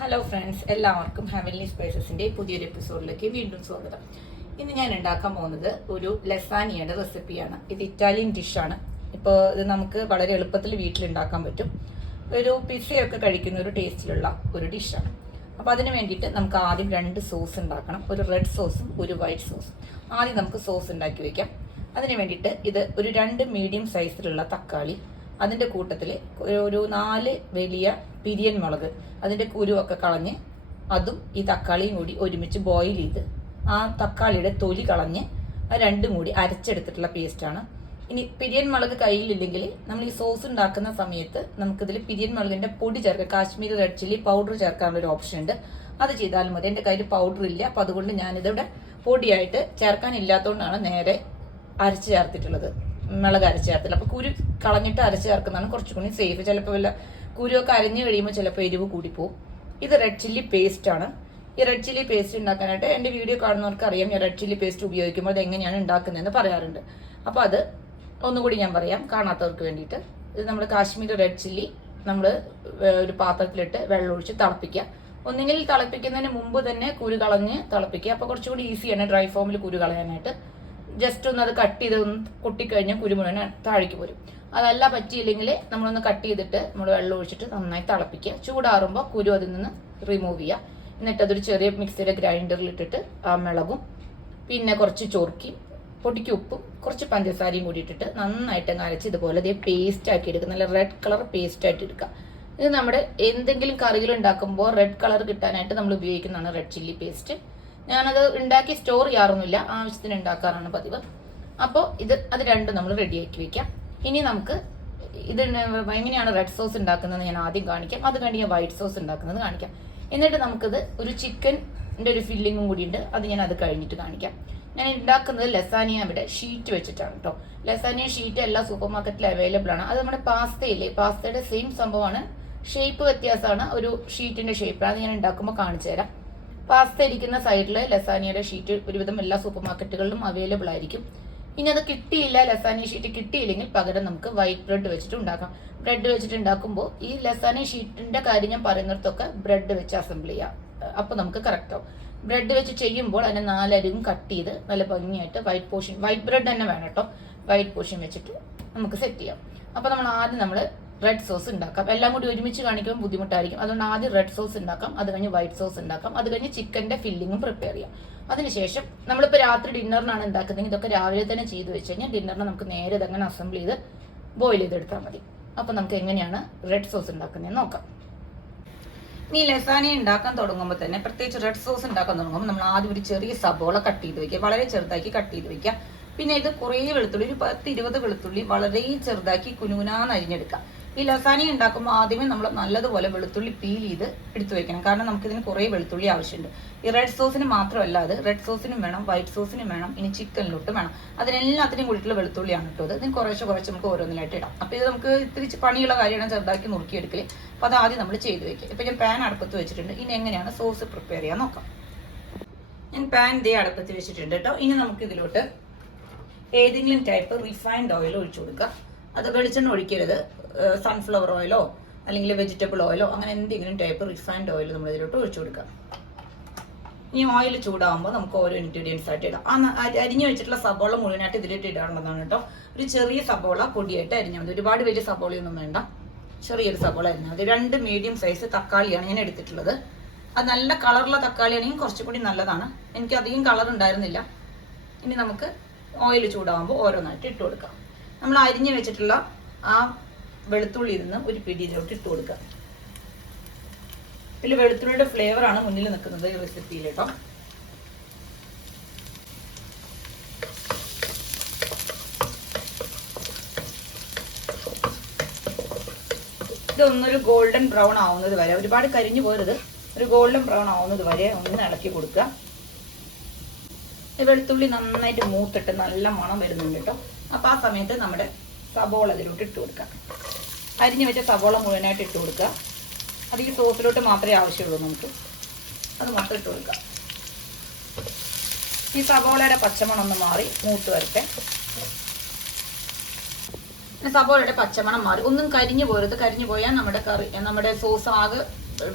Hello friends എല്ലാവർക്കും heavenly സ്പൈസസിന്റെ പുതിയൊരു എപ്പിസോഡിലേക്ക് വീണ്ടും സ്വാഗതം. ഇന്ന് ഞാൻ ഉണ്ടാക്കാൻ പോകുന്നത് ഒരു ലസാനിയുടെ റെസിപ്പിയാണ് ഇത് ഇറ്റാലിയൻ ഡിഷാണ് ഇപ്പോൾ ഇത് നമുക്ക് വളരെ എളുപ്പത്തിൽ വീട്ടിൽ ഉണ്ടാക്കാൻ പറ്റും. ഒരു പിസയൊക്കെ കഴിക്കുന്ന ഒരു ടേസ്റ്റിലുള്ള ഒരു ഡിഷാണ് അപ്പോൾ അതിന് വേണ്ടിയിട്ട് നമുക്ക് ആദ്യം രണ്ട് സോസ് ഉണ്ടാക്കണം. ഒരു റെഡ് സോസും ഒരു വൈറ്റ് സോസും ആദ്യം നമുക്ക് സോസ് ഉണ്ടാക്കി വെക്കാം. അതിന് വേണ്ടിയിട്ട് ഇത് ഒരു രണ്ട് മീഡിയം സൈസിലുള്ള തക്കാളി അതിന്റെ കൂട്ടത്തിൽ ഒരു നാല് വലിയ പിരിയൻ മുളക് അതിന്റെ കുരുവൊക്കെ കളഞ്ഞ് അതും ഈ തക്കാളിയും കൂടി ഒരുമിച്ച് ബോയിൽ ചെയ്ത് ആ തക്കാളിയുടെ തൊലി കളഞ്ഞ് രണ്ടും കൂടി അരച്ചെടുത്തിട്ടുള്ള പേസ്റ്റാണ് ഇനി പിരിയൻ മുളക് കയ്യിലില്ലെങ്കിൽ നമ്മൾ ഈ സോസ് ഉണ്ടാക്കുന്ന സമയത്ത് നമുക്കിതിൽ പിരിയൻ മുളകിന്റെ പൊടി ചേർക്കാം. കാശ്മീരി റെഡ് ചില്ലി പൗഡർ ചേർക്കാനുള്ള ഒരു ഓപ്ഷൻ ഉണ്ട്. അത് ചെയ്താൽ മതി. എന്റെ കയ്യിൽ പൗഡർ ഇല്ല. അപ്പോൾ അതുകൊണ്ട് ഞാനിതിവിടെ പൊടിയായിട്ട് ചേർക്കാനില്ലാത്തതുകൊണ്ടാണ് നേരെ അരച്ച് ചേർത്തിട്ടുള്ളത്. മുളക് അരച്ച് ചേർത്തില്ല അപ്പോൾ കുരു കളഞ്ഞിട്ട് അരച്ച് ചേർക്കുന്നതാണ് കുറച്ചുകൂടി സേഫ് ചിലപ്പോൾ വല്ല കുരുവൊക്കെ അരഞ്ഞ് കഴിയുമ്പോൾ ചിലപ്പോൾ എരിവ് കൂടിപ്പോവും. ഇത് റെഡ് ചില്ലി പേസ്റ്റ് ആണ്. ഈ റെഡ് ചില്ലി പേസ്റ്റ് ഉണ്ടാക്കാനായിട്ട് എന്റെ വീഡിയോ കാണുന്നവർക്ക് അറിയാം ഞാൻ റെഡ് ചില്ലി പേസ്റ്റ് ഉപയോഗിക്കുമ്പോൾ അത് എങ്ങനെയാണ് ഉണ്ടാക്കുന്നതെന്ന് പറയാറുണ്ട്. അപ്പോൾ അത് ഒന്നുകൂടി ഞാൻ പറയാം. കാണാത്തവർക്ക് വേണ്ടിയിട്ട്. ഇത് നമ്മൾ കാശ്മീർ റെഡ് ചില്ലി നമ്മൾ ഒരു പാത്രത്തിലിട്ട് വെള്ളം ഒഴിച്ച് തിളപ്പിക്കുക. ഒന്നുകിൽ തിളപ്പിക്കുന്നതിന് മുമ്പ് തന്നെ കുരു കളഞ്ഞ് തിളപ്പിക്കുക. അപ്പോൾ കുറച്ചുകൂടി ഈസിയാണ് ഡ്രൈ ഫോമിൽ കുരു കളയാനായിട്ട്. ജസ്റ്റ് ഒന്ന് അത് കട്ട് ചെയ്ത് കൊട്ടിക്കഴിഞ്ഞാൽ കുരുമുളക് താഴേക്ക് പോരും. അതല്ല പറ്റിയില്ലെങ്കിൽ നമ്മളൊന്ന് കട്ട് ചെയ്തിട്ട് നമ്മൾ വെള്ളം ഒഴിച്ചിട്ട് നന്നായി തിളപ്പിക്കുക. ചൂടാറുമ്പോൾ കുരു അതിൽ നിന്ന് റിമൂവ് ചെയ്യുക. എന്നിട്ട് അതൊരു ചെറിയ മിക്സിയുടെ ഗ്രൈൻഡറിൽ ഇട്ടിട്ട് ആ മിളകും പിന്നെ കുറച്ച് ചൊറുക്കി പൊടിക്ക് ഉപ്പും കുറച്ച് പഞ്ചസാരയും കൂടി ഇട്ടിട്ട് നന്നായിട്ട് അരച്ച് ഇതുപോലെ ഇതേ പേസ്റ്റ് ആക്കി എടുക്കുക. നല്ല റെഡ് കളർ പേസ്റ്റ് ആയിട്ട് എടുക്കുക. ഇത് നമ്മുടെ എന്തെങ്കിലും കറികൾ ഉണ്ടാക്കുമ്പോൾ റെഡ് കളർ കിട്ടാനായിട്ട് നമ്മൾ ഉപയോഗിക്കുന്നതാണ് റെഡ് ചില്ലി പേസ്റ്റ് ഞാനത് ഉണ്ടാക്കി സ്റ്റോർ ചെയ്യാറൊന്നുമില്ല. ആവശ്യത്തിന് ഉണ്ടാക്കാറാണ് പതിവ്. അപ്പോൾ ഇത് അത് രണ്ടും നമ്മൾ റെഡി ആക്കി വെക്കാം. ഇനി നമുക്ക് ഇത് എങ്ങനെയാണ് റെഡ് സോസ് ഉണ്ടാക്കുന്നത് ഞാൻ ആദ്യം കാണിക്കാം. അത് കഴിഞ്ഞ് വൈറ്റ് സോസ് ഉണ്ടാക്കുന്നത് കാണിക്കാം. എന്നിട്ട് നമുക്കിത് ഒരു ചിക്കന്റെ ഒരു ഫില്ലിങ്ങും കൂടി ഉണ്ട് അത് ഞാൻ അത് കഴിഞ്ഞിട്ട് കാണിക്കാം. ഞാൻ ഉണ്ടാക്കുന്നത് ലസാനിയ ഇവിടെ ഷീറ്റ് വെച്ചിട്ടാണ് കേട്ടോ ലസാനിയ ഷീറ്റ് എല്ലാ സൂപ്പർ മാർക്കറ്റിലും അവൈലബിൾ ആണ്. അത് നമ്മുടെ പാസ്തയില്ലേ? പാസ്തയുടെ സെയിം സംഭവമാണ്. ഷേപ്പ് വ്യത്യാസമാണ്. ഒരു ഷീറ്റിന്റെ ഷേപ്പ് അത് ഞാൻ ഉണ്ടാക്കുമ്പോൾ കാണിച്ചു തരാം പാസ്ത ഇരിക്കുന്ന സൈഡിൽ ലസാനിയുടെ ഷീറ്റ് ഒരുവിധം എല്ലാ സൂപ്പർ മാർക്കറ്റുകളിലും അവൈലബിൾ ആയിരിക്കും. ഇനി അത് കിട്ടിയില്ല ലസാനി ഷീറ്റ് കിട്ടിയില്ലെങ്കിൽ പകരം നമുക്ക് വൈറ്റ് ബ്രെഡ് വെച്ചിട്ട് ഉണ്ടാക്കാം. ബ്രെഡ് വെച്ചിട്ട് ഉണ്ടാക്കുമ്പോൾ ഈ ലസാനി ഷീറ്റിന്റെ കാര്യം ഞാൻ പറയുന്നിടത്തൊക്കെ ബ്രെഡ് വെച്ച് അസംബിൾ ചെയ്യാം. അപ്പോൾ നമുക്ക് കറക്റ്റ് ആവും. ബ്രെഡ് വെച്ച് ചെയ്യുമ്പോൾ അതിനെ നാലരികും കട്ട് ചെയ്ത് നല്ല ഭംഗിയായിട്ട് വൈറ്റ് പോർഷൻ വൈറ്റ് ബ്രെഡ് തന്നെ വേണം കേട്ടോ. വൈറ്റ് പോർഷൻ വെച്ചിട്ട് നമുക്ക് സെറ്റ് ചെയ്യാം. അപ്പോൾ നമ്മൾ ആദ്യം നമ്മൾ റെഡ് സോസ് ഉണ്ടാക്കാം. എല്ലാം കൂടി ഒരുമിച്ച് കാണിക്കുമ്പോൾ ബുദ്ധിമുട്ടായിരിക്കും. അതുകൊണ്ട് ആദ്യം റെഡ് സോസ് ഉണ്ടാക്കാം. അത് കഴിഞ്ഞ് വൈറ്റ് സോസ് ഉണ്ടാക്കാം. അത് കഴിഞ്ഞ് ചിക്കന്റെ ഫില്ലിങ്ങും പ്രിപ്പയർ ചെയ്യാം. അതിനുശേഷം നമ്മളിപ്പോൾ രാത്രി ഡിന്നറിനാണ് ഉണ്ടാക്കുന്നതെങ്കിൽ ഇതൊക്കെ രാവിലെ തന്നെ ചെയ്ത് വെച്ച് കഴിഞ്ഞാൽ ഡിന്നറിന് നമുക്ക് നേരെ ഇതങ്ങനെ അസംബിൾ ചെയ്ത് ബോയിൽ ചെയ്തെടുത്താൽ മതി. അപ്പോൾ നമുക്ക് എങ്ങനെയാണ് റെഡ് സോസ് ഉണ്ടാക്കുന്നതെന്ന് നോക്കാം. ഈ ലസാനി ഉണ്ടാക്കാൻ തുടങ്ങുമ്പോൾ തന്നെ പ്രത്യേകിച്ച് റെഡ് സോസ് ഉണ്ടാക്കാൻ തുടങ്ങുമ്പോൾ നമ്മൾ ആദ്യം ഒരു ചെറിയ സബോള കട്ട് ചെയ്ത് വെക്കുക. വളരെ ചെറുതാക്കി കട്ട് ചെയ്ത് വെക്കുക. പിന്നെ ഇത് കുറേ വെളുത്തുള്ളി ഒരു പത്ത് ഇരുപത് വെളുത്തുള്ളി വളരെ ചെറുതാക്കി കുനുകുനാന്ന് അരിഞ്ഞെടുക്കാം ഈ ലസാനി ഉണ്ടാക്കുമ്പോൾ ആദ്യമേ നമ്മൾ നല്ലതുപോലെ വെളുത്തുള്ളി പീൽ ചെയ്ത് എടുത്തു വെക്കണം. കാരണം നമുക്ക് ഇതിന് കുറേ വെളുത്തുള്ളി ആവശ്യമുണ്ട്. ഈ റെഡ് സോസിന് മാത്രമല്ല അത്. റെഡ് സോസിനും വേണം വൈറ്റ് സോസിനും വേണം ഇനി ചിക്കനിലോട്ട് വേണം. അതിനെല്ലാത്തിനും കൂടിയിട്ടുള്ള വെളുത്തുള്ളിയാണ് ഇട്ടത് ഇതിന് കുറേശ്ശെ കുറച്ച് നമുക്ക് ഓരോന്നിലായിട്ട് ഇടാം. അപ്പോൾ ഇത് നമുക്ക് ഇത്തിരി പണിയുള്ള കാര്യമാണ് ചെറുതാക്കി നുറുക്കിയെടുക്കൽ അപ്പോൾ അത് ആദ്യം നമ്മൾ ചെയ്ത് വെക്കുക. ഇപ്പം ഞാൻ പാൻ അടുപ്പത്ത് വെച്ചിട്ടുണ്ട്. ഇനി എങ്ങനെയാണ് സോസ് പ്രിപ്പയർ ചെയ്യാൻ നോക്കാം. ഞാൻ പാൻ ഇതേ അടുപ്പത്ത് വെച്ചിട്ടുണ്ട് കേട്ടോ. ഇനി നമുക്ക് ഇതിലോട്ട് ഏതെങ്കിലും ടൈപ്പ് റിഫൈൻഡ് ഓയിൽ ഒഴിച്ചു കൊടുക്കുക അത് വെളിച്ചെണ്ണ ഒഴിക്കരുത്. സൺഫ്ലവർ ഓയിലോ അല്ലെങ്കിൽ വെജിറ്റബിൾ ഓയിലോ അങ്ങനെ എന്തെങ്കിലും ടൈപ്പ് റിഫൈൻഡ് ഓയിൽ നമ്മൾ ഇതിലോട്ട് ഒഴിച്ചു കൊടുക്കുക. ഈ ഓയിൽ ചൂടാകുമ്പോൾ നമുക്ക് ഓരോ ഇൻഗ്രീഡിയൻസ് ആയിട്ട് ഇടാം. ആ അരിഞ്ഞു വെച്ചിട്ടുള്ള സബോള മുഴുവനായിട്ട് ഇതിലിട്ട് ഇടാനുള്ളതാണ് കേട്ടോ. ഒരു ചെറിയ സബോള പൊടിയായിട്ട് അരിഞ്ഞാൽ മതി. ഒരുപാട് വലിയ സബോളയൊന്നും വേണ്ട. ചെറിയൊരു സബോള അരിഞ്ഞാൽ മതി. രണ്ട് മീഡിയം സൈസ് തക്കാളിയാണ് ഞാൻ എടുത്തിട്ടുള്ളത്. അത് നല്ല കളറുള്ള തക്കാളിയാണെങ്കിൽ കുറച്ചുകൂടി നല്ലതാണ്. എനിക്ക് അധികം കളർ ഉണ്ടായിരുന്നില്ല. ഇനി നമുക്ക് ഓയിൽ ചൂടാകുമ്പോൾ ഓരോന്നായിട്ട് ഇട്ട് കൊടുക്കാം. നമ്മൾ അരിഞ്ഞു വെച്ചിട്ടുള്ള ആ വെളുത്തുള്ളി ഇരുന്ന് ഒരു പിടിയിലോട്ട് ഇട്ട് കൊടുക്കുക. ഇതിൽ വെളുത്തുള്ളിയുടെ ഫ്ലേവർ ആണ് മുന്നിൽ നിൽക്കുന്നത് ഈ റെസിപ്പിയിൽ കേട്ടോ ഇതൊന്നൊരു ഗോൾഡൻ ബ്രൗൺ ആവുന്നത് വരെ ഒരുപാട് കരിഞ്ഞു പോരുത് ഒരു ഗോൾഡൻ ബ്രൗൺ ആവുന്നത് വരെ ഒന്ന് ഇളക്കി കൊടുക്കുക. വെളുത്തുള്ളി നന്നായിട്ട് മൂത്തിട്ട് നല്ല മണം വരുന്നുണ്ട് കേട്ടോ അപ്പൊ ആ സമയത്ത് നമ്മുടെ സബോള ഇതിലോട്ട് ഇട്ട് കൊടുക്കുക അരിഞ്ഞു വെച്ച സബോള മുഴുവനായിട്ട് ഇട്ട് കൊടുക്കുക. അത് ഈ സോസിലോട്ട് മാത്രമേ ആവശ്യമുള്ളൂ നമുക്ക്. അത് മൊത്തം ഇട്ട് കൊടുക്കുക ഈ സബോളയുടെ പച്ചമണം ഒന്ന് മാറി മൂത്ത് വരട്ടെ. സബോളയുടെ പച്ചമണം മാറി. ഒന്നും കരിഞ്ഞു പോരുത്. കരിഞ്ഞു പോയാൽ നമ്മുടെ കറി നമ്മുടെ സോസ് ആകെ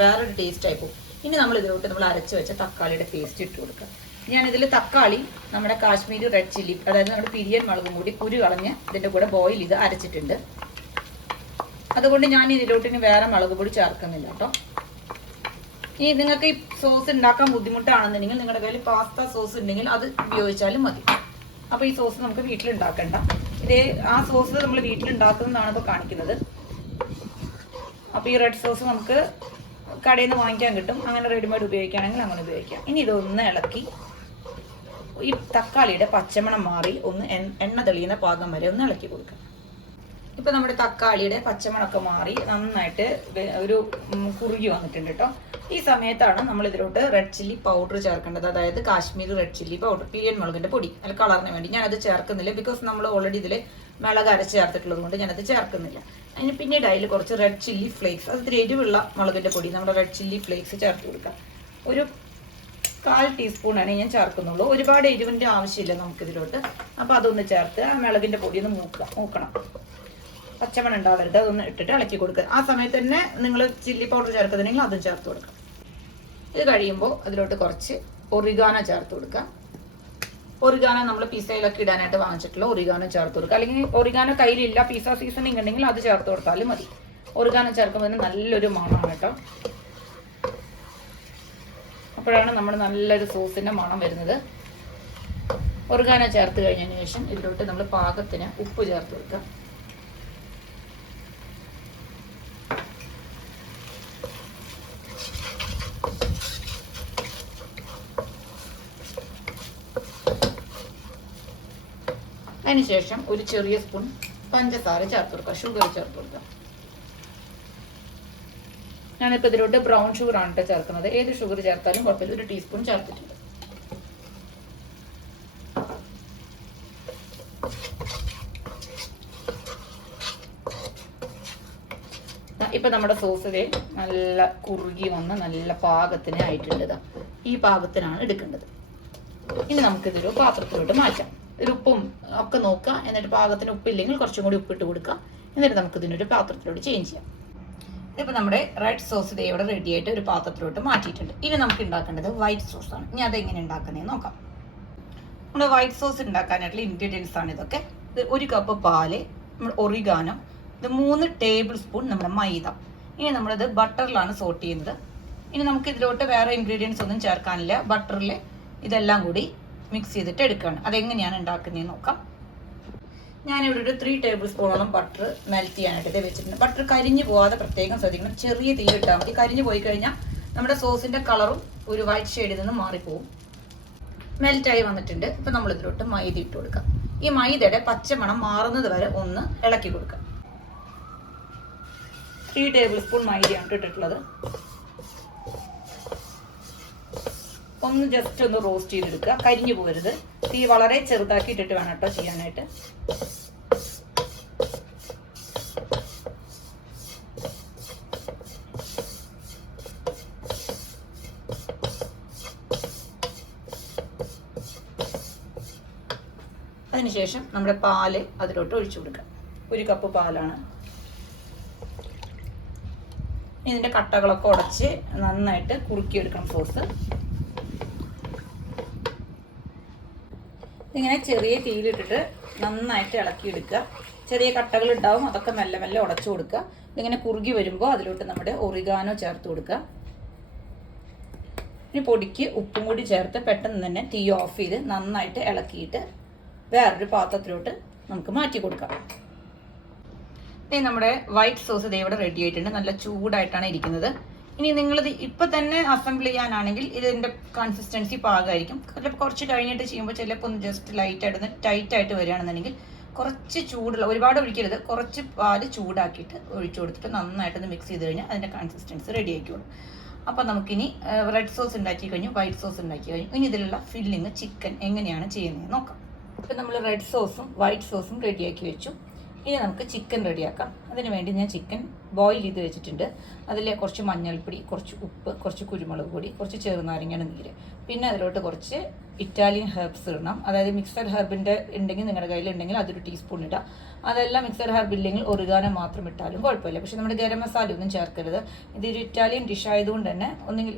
വേറൊരു ടേസ്റ്റ് ആയി പോകും. ഇനി നമ്മൾ ഇതിലോട്ട് നമ്മൾ അരച്ച് വെച്ച തക്കാളിയുടെ പേസ്റ്റ് ഇട്ട് കൊടുക്കുക. ഞാനിതിൽ തക്കാളി നമ്മുടെ കാശ്മീരി റെഡ് ചില്ലി അതായത് നമ്മുടെ പിരിയൻ മുളകും കൂടി കുരു കളഞ്ഞ് ഇതിന്റെ കൂടെ ബോയിൽ ചെയ്ത് അരച്ചിട്ടുണ്ട്. അതുകൊണ്ട് ഞാൻ ഇതിലോട്ട് ഇനി വേറെ മുളക് പൊടി ചേർക്കുന്നില്ല കേട്ടോ ഇനി നിങ്ങൾക്ക് ഈ സോസ് ഉണ്ടാക്കാൻ ബുദ്ധിമുട്ടാണെന്നുണ്ടെങ്കിൽ നിങ്ങളുടെ കയ്യിൽ പാസ്ത സോസ് ഉണ്ടെങ്കിൽ അത് ഉപയോഗിച്ചാലും മതി. അപ്പോൾ ഈ സോസ് നമുക്ക് വീട്ടിൽ ഉണ്ടാക്കണ്ട ഇതേ ആ സോസ് നമ്മൾ വീട്ടിൽ ഉണ്ടാക്കുന്നതാണ് ഇപ്പോൾ കാണിക്കുന്നത്. അപ്പോൾ ഈ റെഡ് സോസ് നമുക്ക് കടയിൽ നിന്ന് വാങ്ങിക്കാൻ കിട്ടും. അങ്ങനെ റെഡിമെയ്ഡ് ഉപയോഗിക്കുകയാണെങ്കിൽ അങ്ങനെ ഉപയോഗിക്കാം. ഇനി ഇതൊന്ന് ഇളക്കി ഈ തക്കാളിയുടെ പച്ചമണം മാറി ഒന്ന് എണ്ണ തെളിയുന്ന പാകം വരെ ഒന്ന് ഇളക്കി കൊടുക്കാം ഇപ്പൊ നമ്മുടെ തക്കാളിയുടെ പച്ചമണമൊക്കെ മാറി നന്നായിട്ട് ഒരു കുറുകി വന്നിട്ടുണ്ട് കേട്ടോ ഈ സമയത്താണ് നമ്മൾ ഇതിലോട്ട് റെഡ് ചില്ലി പൗഡർ ചേർക്കേണ്ടത്. അതായത് കാശ്മീർ റെഡ് ചില്ലി പൗഡർ പിരിയൻ മുളകിന്റെ പൊടി. അല്ല കളറിന് വേണ്ടി. ഞാനത് ചേർക്കുന്നില്ല ബിക്കോസ് നമ്മൾ ഓൾറെഡി ഇതിൽ മുളക് അരച്ച് ചേർത്തിട്ടുള്ളത് കൊണ്ട് ഞാനത് ചേർക്കുന്നില്ല. അതിന് പിന്നീട് അതിൽ കുറച്ച് റെഡ് ചില്ലി ഫ്ലേക്സ് അത് ഇത്തിരി എരിവുള്ള പൊടി നമ്മുടെ റെഡ് ചില്ലി ഫ്ലേക്സ് ചേർത്ത് കൊടുക്കാം. ഒരു കാൽ ടീസ്പൂണാണ് ഞാൻ ചേർക്കുന്നുള്ളൂ. ഒരുപാട് എരിവിന്റെ ആവശ്യമില്ല നമുക്കിതിലോട്ട്. അപ്പോൾ അതൊന്ന് ചേർത്ത് ആ മുളകിന്റെ പൊടി ഒന്ന് മൂക്കുക മൂക്കണം. പച്ചമണം ഉണ്ടാവരുത് അതൊന്ന് ഇട്ടിട്ട് ഇളക്കി കൊടുക്കുക. ആ സമയത്ത് തന്നെ നിങ്ങൾ ചില്ലി പൗഡർ ചേർക്കുന്നുണ്ടെങ്കിൽ അതും ചേർത്ത് കൊടുക്കാം. ഇത് കഴിയുമ്പോൾ അതിലോട്ട് കുറച്ച് ഒറിഗാന ചേർത്ത് കൊടുക്കുക. ഒറിഗാന നമ്മൾ പിസയിലൊക്കെ ഇടാനായിട്ട് വാങ്ങിച്ചിട്ടുള്ള ഒറിഗാന ചേർത്ത് കൊടുക്കുക. അല്ലെങ്കിൽ ഒറിഗാന കയ്യിലില്ല പിസ സീസണിങ് ഉണ്ടെങ്കിൽ അത് ചേർത്ത് കൊടുത്താലും മതി. ഒറിഗാന ചേർക്കുമ്പോൾ നല്ലൊരു മണമാണ് കേട്ടോ. അപ്പോഴാണ് നമ്മൾ നല്ലൊരു സോസിന്റെ മണം വരുന്നത്. ഒർഗാനോ ചേർത്ത് കഴിഞ്ഞതിന് ശേഷം ഇതിലോട്ട് നമ്മൾ പാകത്തിന് ഉപ്പ് ചേർത്ത് കൊടുക്കാം. അതിനുശേഷം ഒരു ചെറിയ സ്പൂൺ പഞ്ചസാര ചേർത്ത് കൊടുക്കുക ഷുഗർ ചേർത്ത് കൊടുക്കുക ഞാനിപ്പോൾ ഇതിലോട്ട് ബ്രൗൺ ഷുഗർ ആണ് കേട്ടോ ചേർക്കുന്നത്. ഏത് ഷുഗർ ചേർത്താലും കുഴപ്പമില്ല. ഒരു ടീസ്പൂൺ ചേർത്തിട്ടുണ്ട്. ഇപ്പൊ നമ്മുടെ സോസ് ദേ നല്ല കുറുകി വന്ന് നല്ല പാകത്തിന് ആയിട്ടുണ്ട്. ഈ പാകത്തിനാണ് എടുക്കേണ്ടത്. ഇനി നമുക്ക് നമുക്കിതൊരു പാത്രത്തിലോട്ട് മാറ്റാം. ഒരു ഉപ്പും ഒക്കെ നോക്കുക. എന്നിട്ട് പാകത്തിന് ഉപ്പില്ലെങ്കിൽ കുറച്ചും കൂടി ഉപ്പിട്ട് കൊടുക്കുക. എന്നിട്ട് നമുക്ക് ഇതിനൊരു പാത്രത്തിലോട്ട് ചേഞ്ച് ചെയ്യാം. ഇതിപ്പോൾ നമ്മുടെ റെഡ് സോസ് ഇതേ ഇവിടെ റെഡി ആയിട്ട് ഒരു പാത്രത്തിലോട്ട് മാറ്റിയിട്ടുണ്ട്. ഇനി നമുക്ക് ഉണ്ടാക്കേണ്ടത് വൈറ്റ് സോസ് ആണ്. ഇനി അതെങ്ങനെ ഉണ്ടാക്കുന്നതെന്ന് നോക്കാം. നമ്മുടെ വൈറ്റ് സോസ് ഉണ്ടാക്കാനായിട്ടുള്ള ഇൻഗ്രീഡിയൻസ് ആണ് ഇതൊക്കെ. ഇത് ഒരു കപ്പ് പാൽ നമ്മൾ ഒറിഗാനോ ഇത് മൂന്ന് ടേബിൾ സ്പൂൺ നമ്മുടെ മൈദ. ഇനി നമ്മളിത് ബട്ടറിലാണ് സോട്ട് ചെയ്യുന്നത്. ഇനി നമുക്ക് ഇതിലോട്ട് വേറെ ഇൻഗ്രീഡിയൻസ് ഒന്നും ചേർക്കാനില്ല. ബട്ടറിൽ ഇതെല്ലാം കൂടി മിക്സ് ചെയ്തിട്ട് എടുക്കുകയാണ് അതെങ്ങനെയാണ് ഉണ്ടാക്കുന്നതെന്ന് നോക്കാം. ഞാനിവിടെ ഒരു ത്രീ ടേബിൾ സ്പൂണോളം ബട്ടർ മെൽറ്റ് ചെയ്യാനായിട്ട് ഇത് വെച്ചിട്ടുണ്ട്. ബട്ടർ കരിഞ്ഞു പോവാതെ പ്രത്യേകം ശ്രദ്ധിക്കണം. ചെറിയ തീ ഇട്ടാൽ മതി. കരിഞ്ഞു പോയി കഴിഞ്ഞാൽ നമ്മുടെ സോസിന്റെ കളറും ഒരു വൈറ്റ് ഷെയ്ഡിൽ നിന്ന് മാറിപ്പോവും. മെൽറ്റായി വന്നിട്ടുണ്ട്. ഇപ്പം നമ്മൾ ഇതിലോട്ട് മൈദ ഇട്ട് കൊടുക്കാം. ഈ മൈദയുടെ പച്ചമണം മാറുന്നത് വരെ ഒന്ന് ഇളക്കി കൊടുക്കാം. ത്രീ ടേബിൾ സ്പൂൺ മൈദയാണ് ഇട്ടിട്ടുള്ളത് ഒന്ന് ജസ്റ്റ് ഒന്ന് റോസ്റ്റ് ചെയ്തെടുക്കുക. കരിഞ്ഞു പോരുത് തീ വളരെ ചെറുതാക്കി ഇട്ടിട്ട് വേണം കേട്ടോ ചെയ്യാനായിട്ട്. അതിനുശേഷം നമ്മുടെ പാൽ അതിലോട്ട് ഒഴിച്ചു കൊടുക്കുക. ഒരു കപ്പ് പാലാണ്. ഇതിന്റെ കട്ടകളൊക്കെ ഉടച്ച് നന്നായിട്ട് കുറുക്കിയെടുക്കണം സോസ് ഇങ്ങനെ ചെറിയ തീയിലിട്ടിട്ട് നന്നായിട്ട് ഇളക്കിയെടുക്കുക. ചെറിയ കട്ടകൾ ഉണ്ടാവും അതൊക്കെ മെല്ലെ മെല്ലെ ഉടച്ചു കൊടുക്കുക. ഇതിങ്ങനെ കുറുകി വരുമ്പോൾ അതിലോട്ട് നമ്മുടെ ഒറിഗാനോ ചേർത്ത് കൊടുക്കുക. ഇനി പൊടിക്ക് ഉപ്പും കൂടി ചേർത്ത് പെട്ടെന്ന് തന്നെ തീ ഓഫ് ചെയ്ത് നന്നായിട്ട് ഇളക്കിയിട്ട് വേറൊരു പാത്രത്തിലോട്ട് നമുക്ക് മാറ്റി കൊടുക്കാം. ഇനി നമ്മുടെ വൈറ്റ് സോസ് ഇതേ ഇവിടെ റെഡി ആയിട്ടുണ്ട്. നല്ല ചൂടായിട്ടാണ് ഇരിക്കുന്നത്. ഇനി നിങ്ങളിത് ഇപ്പൊ തന്നെ അസംബിൾ ചെയ്യാനാണെങ്കിൽ ഇതിന്റെ കൺസിസ്റ്റൻസി പാകമായിരിക്കും. ചിലപ്പോൾ കുറച്ച് കഴിഞ്ഞിട്ട് ചെയ്യുമ്പോൾ ചിലപ്പോൾ ഒന്ന് ജസ്റ്റ് ലൈറ്റ് ആയിട്ട് ടൈറ്റ് ആയിട്ട് വരികയാണെന്നുണ്ടെങ്കിൽ കുറച്ച് ചൂടുള്ള ഒരുപാട് ഒഴിക്കരുത്. കുറച്ച് പാൽ ചൂടാക്കിയിട്ട് ഒഴിച്ചു കൊടുത്തിട്ട് നന്നായിട്ടൊന്ന് മിക്സ് ചെയ്ത് കഴിഞ്ഞാൽ അതിന്റെ കൺസിസ്റ്റൻസി റെഡി ആയിക്കോളും. അപ്പോൾ നമുക്കിനി റെഡ് സോസ് ഉണ്ടാക്കി കഴിഞ്ഞു വൈറ്റ് സോസ് ഉണ്ടാക്കി കഴിഞ്ഞു. ഇനി ഇതിലുള്ള ഫില്ലിങ് ചിക്കൻ എങ്ങനെയാണ് ചെയ്യുന്നത് നോക്കാം. ഇപ്പം നമ്മൾ റെഡ് സോസും വൈറ്റ് സോസും റെഡിയാക്കി വെച്ചു. ഇനി നമുക്ക് ചിക്കൻ റെഡിയാക്കാം. അതിന് വേണ്ടി ഞാൻ ചിക്കൻ ബോയിൽ ചെയ്ത് വെച്ചിട്ടുണ്ട്. അതിൽ കുറച്ച് മഞ്ഞൾപ്പൊടി കുറച്ച് ഉപ്പ് കുറച്ച് കുരുമുളക് പൊടി കുറച്ച് ചെറുനാരങ്ങയുടെ നീര്. പിന്നെ അതിലോട്ട് കുറച്ച് ഇറ്റാലിയൻ ഹെർബ്സ് ഇടണം. അതായത് മിക്സഡ് ഹെർബിന്റെ ഉണ്ടെങ്കിൽ നിങ്ങളുടെ കയ്യിൽ ഉണ്ടെങ്കിൽ അതൊരു ടീസ്പൂൺ ഇടാം. അതെല്ലാം മിക്സർ ഹെർബ് ഇല്ലെങ്കിൽ ഒറിഗാനോ മാത്രം ഇട്ടാലും കുഴപ്പമില്ല. പക്ഷെ നമ്മുടെ ഗരം മസാല ഒന്നും ചേർക്കരുത്. ഇതൊരു ഇറ്റാലിയൻ ഡിഷ് ആയതുകൊണ്ട് തന്നെ ഒന്നെങ്കിൽ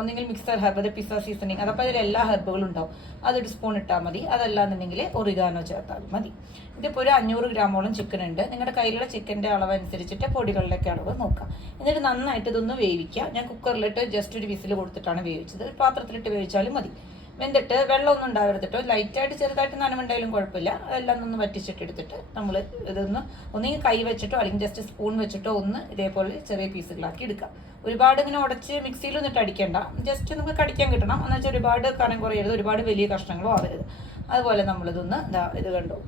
ഒന്നെങ്കിൽ മിക്സഡ് ഹെർബ് അത് പിസ്സ സീസണിങ് അതപ്പോൾ അതിൽ എല്ലാ ഹെർബുകളും ഉണ്ടാവും. അതൊരു സ്പൂൺ ഇട്ടാൽ മതി. അതല്ലാന്നുണ്ടെങ്കിൽ ഒറിഗാനോ ചേർത്താലും മതി. ഇതിപ്പോൾ ഒരു അഞ്ഞൂറ് ഗ്രാമോളം ചിക്കൻ ഉണ്ട്. നിങ്ങളുടെ കയ്യിലുള്ള ചിക്കന്റെ അളവ് അനുസരിച്ചിട്ട് പൊടികളുടെയൊക്കെ അളവ് നോക്കാം എന്നിട്ട് നന്നായിട്ട് ഇതൊന്ന് വേവിക്കുക. ഞാൻ കുക്കറിലിട്ട് ജസ്റ്റ് ഒരു വിസിൽ കൊടുത്തിട്ടാണ് വേവിച്ചത്. ഒരു പാത്രത്തിലിട്ട് വേവിച്ചാലും മതി. വെന്തിട്ട് വെള്ളമൊന്നും ലൈറ്റ് ലൈറ്റായിട്ട് ചെറുതായിട്ട് നനവുണ്ടായാലും കുഴപ്പമില്ല. അതെല്ലാം ഒന്ന് വറ്റിച്ചിട്ട് എടുത്തിട്ട് നമ്മൾ ഇതൊന്ന് ഒന്നെങ്കിൽ കൈ വെച്ചിട്ടോ അല്ലെങ്കിൽ ജസ്റ്റ് സ്പൂൺ വെച്ചിട്ടോ ഒന്ന് ഇതേപോലെ ചെറിയ പീസുകളാക്കി എടുക്കാം. ഒരുപാട് ഇങ്ങനെ ഉടച്ച് മിക്സിയിൽ ഒന്നിട്ട് അടിക്കേണ്ട. ജസ്റ്റ് നമുക്ക് കടിക്കാൻ കിട്ടണം. എന്ന് വെച്ചാൽ ഒരുപാട് കനം കുറയരുത്. ഒരുപാട് വലിയ കഷ്ണങ്ങളോ ആവരുത്. അതുപോലെ നമ്മളിതൊന്ന് ഇതാ ഇത് കണ്ടു?